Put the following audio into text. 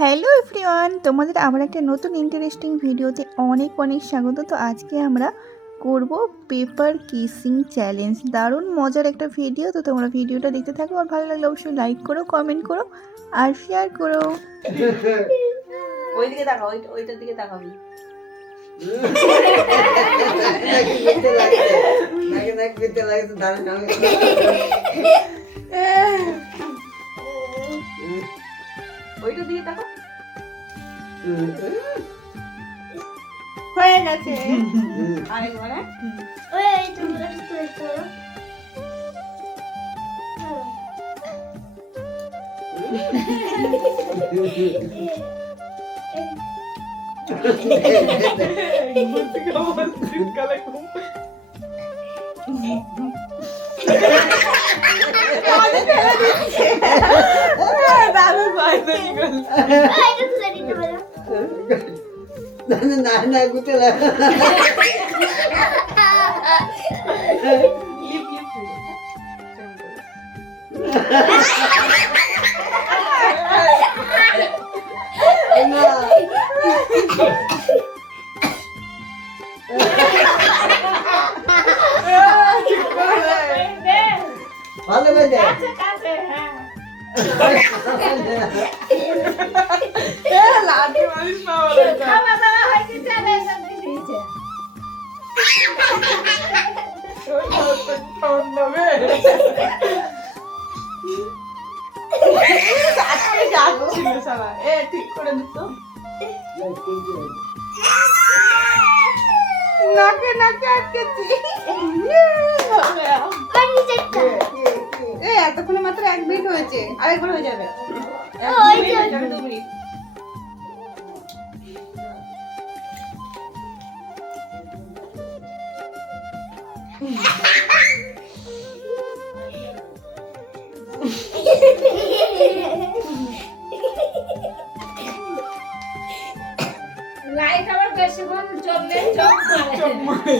Hello everyone, তোমাদের আবার একটা নতুন ইন্টারেস্টিং ভিডিওতে অনেক অনেক স্বাগত। তো আজকে আমরা করব পেপার কিসিং চ্যালেঞ্জ। দারুণ মজার একটা ভিডিও। তো তোমরা ভিডিওটা দেখতে থাকো, আর ভালো লাগলে অবশ্যই লাইক করো, কমেন্ট করো আর শেয়ার করো। ওইদিকে তাকাও, ওইটার দিকে তাকাবি। ওইটার দিকে তাকাও। হয়ে গেছে। আরেকবার না গুতে লাগে ভালো করে দে লাঠি মারিস না খাওয়া দাওয়া হয়েছে চলে এসে দিয়েছে ঠিক করে দিত নাকে নাকে আটকেছি। এতক্ষণে মাত্র 1 মিনিট হয়েছে, আরেকবার হয়ে যাবে। 2 মিনিট। লাইট আবার বেশিক্ষণ জ্বললে চোখ মারে।